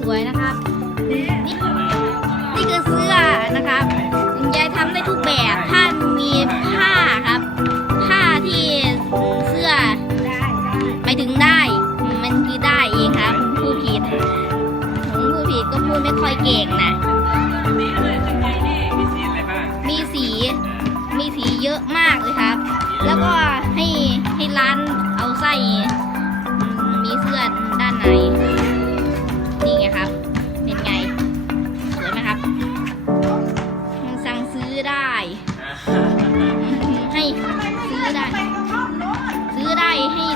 สวยๆนะคะนี่นี่คือเสื้อนะครับยายทำได้ทุกแบบท่านมีผ้าครับผ้าที่เสื้อไม่ถึงได้ มันคือได้เองครับผู้ผิดผมผู้ผิดก็พูดไม่ค่อยเก่งนะ ให้